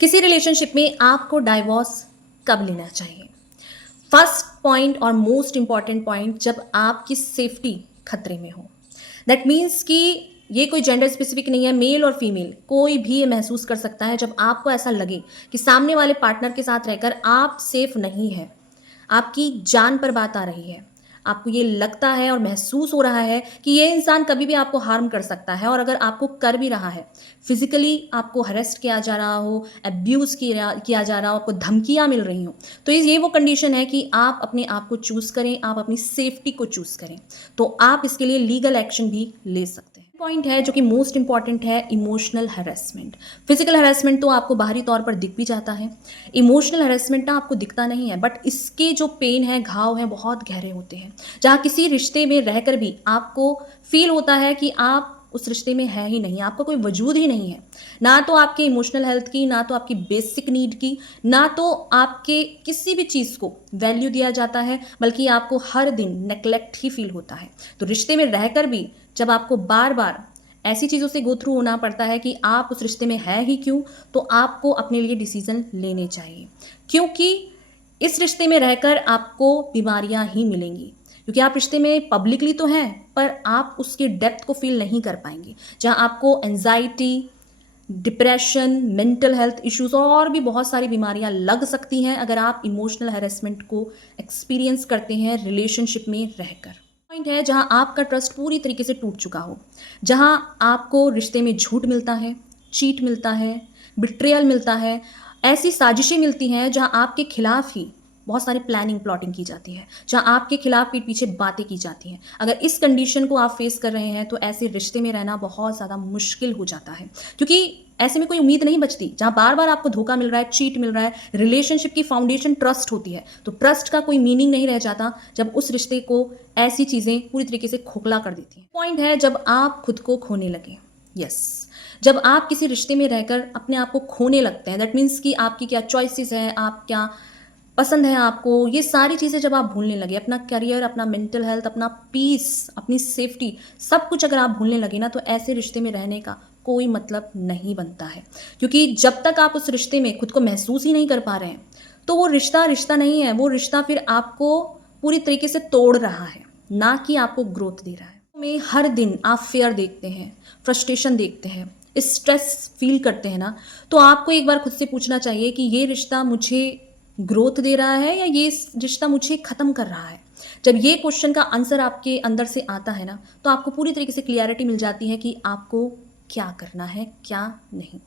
किसी रिलेशनशिप में आपको डाइवोर्स कब लेना चाहिए? फर्स्ट पॉइंट और मोस्ट इंपॉर्टेंट पॉइंट, जब आपकी सेफ्टी खतरे में हो। दैट मीन्स कि ये कोई जेंडर स्पेसिफिक नहीं है, मेल और फीमेल कोई भी ये महसूस कर सकता है। जब आपको ऐसा लगे कि सामने वाले पार्टनर के साथ रहकर आप सेफ नहीं है, आपकी जान पर बात आ रही है, आपको ये लगता है और महसूस हो रहा है कि ये इंसान कभी भी आपको हार्म कर सकता है, और अगर आपको कर भी रहा है, फिजिकली आपको हरेस्ट किया जा रहा हो, अब्यूज़ किया जा रहा हो, आपको धमकियाँ मिल रही हों, तो ये वो कंडीशन है कि आप अपने आप को चूज़ करें, आप अपनी सेफ्टी को चूज़ करें। तो आप इसके लिए लीगल एक्शन भी ले सकते हैं। पॉइंट है जो कि मोस्ट इंपॉर्टेंट है, इमोशनल हरेसमेंट। फिजिकल हरेसमेंट तो आपको बाहरी तौर पर दिख भी जाता है, इमोशनल हरेसमेंट ना आपको दिखता नहीं है, बट इसके जो पेन है, घाव है, बहुत गहरे होते हैं। जहाँ किसी रिश्ते में रहकर भी आपको फील होता है कि आप उस रिश्ते में है ही नहीं, आपका कोई वजूद ही नहीं है। ना तो आपके इमोशनल हेल्थ की, ना तो आपकी बेसिक नीड की, ना तो आपके किसी भी चीज़ को वैल्यू दिया जाता है, बल्कि आपको हर दिन नेग्लेक्ट ही फील होता है। तो रिश्ते में रहकर भी जब आपको बार बार ऐसी चीज़ों से गो थ्रू होना पड़ता है कि आप उस रिश्ते में है ही क्यों, तो आपको अपने लिए डिसीजन लेने चाहिए। क्योंकि इस रिश्ते में रहकर आपको बीमारियां ही मिलेंगी, क्योंकि आप रिश्ते में पब्लिकली तो हैं, पर आप उसकी डेप्थ को फील नहीं कर पाएंगे। जहां आपको anxiety, depression, mental health issues और भी बहुत सारी बीमारियां लग सकती हैं अगर आप इमोशनल हैरेसमेंट को एक्सपीरियंस करते हैं रिलेशनशिप में रहकर। पॉइंट है जहां आपका ट्रस्ट पूरी तरीके से टूट चुका हो, जहां आपको रिश्ते में झूठ मिलता है, चीट मिलता है, बिट्रियल मिलता है, ऐसी साजिशें मिलती हैं जहां आपके खिलाफ ही बहुत सारी प्लानिंग प्लॉटिंग की जाती है, जहां आपके खिलाफ पीठ पीछे बातें की जाती हैं। अगर इस कंडीशन को आप फेस कर रहे हैं तो ऐसे रिश्ते में रहना बहुत ज़्यादा मुश्किल हो जाता है, क्योंकि ऐसे में कोई उम्मीद नहीं बचती। जहां बार बार आपको धोखा मिल रहा है, चीट मिल रहा है, रिलेशनशिप की फाउंडेशन ट्रस्ट होती है, तो ट्रस्ट का कोई मीनिंग नहीं रह जाता जब उस रिश्ते को ऐसी चीज़ें पूरी तरीके से खोखला कर देती हैं। पॉइंट है जब आप खुद को खोने लगे। यस, जब आप किसी रिश्ते में रहकर अपने आप को खोने लगते हैं, दैट मीन्स कि आपकी क्या चॉइसेस हैं, आप क्या पसंद है आपको, ये सारी चीज़ें जब आप भूलने लगे, अपना करियर, अपना मेंटल हेल्थ, अपना पीस, अपनी सेफ्टी, सब कुछ अगर आप भूलने लगे ना, तो ऐसे रिश्ते में रहने का कोई मतलब नहीं बनता है। क्योंकि जब तक आप उस रिश्ते में खुद को महसूस ही नहीं कर पा रहे हैं, तो वो रिश्ता रिश्ता नहीं है। वो रिश्ता फिर आपको पूरी तरीके से तोड़ रहा है, ना कि आपको ग्रोथ दे रहा है। में हर दिन आप फेयर देखते हैं, फ्रस्ट्रेशन देखते हैं, स्ट्रेस फील करते हैं ना, तो आपको एक बार खुद से पूछना चाहिए कि ये रिश्ता मुझे ग्रोथ दे रहा है या ये रिश्ता मुझे ख़त्म कर रहा है। जब ये क्वेश्चन का आंसर आपके अंदर से आता है ना, तो आपको पूरी तरीके से क्लियरिटी मिल जाती है कि आपको क्या करना है, क्या नहीं।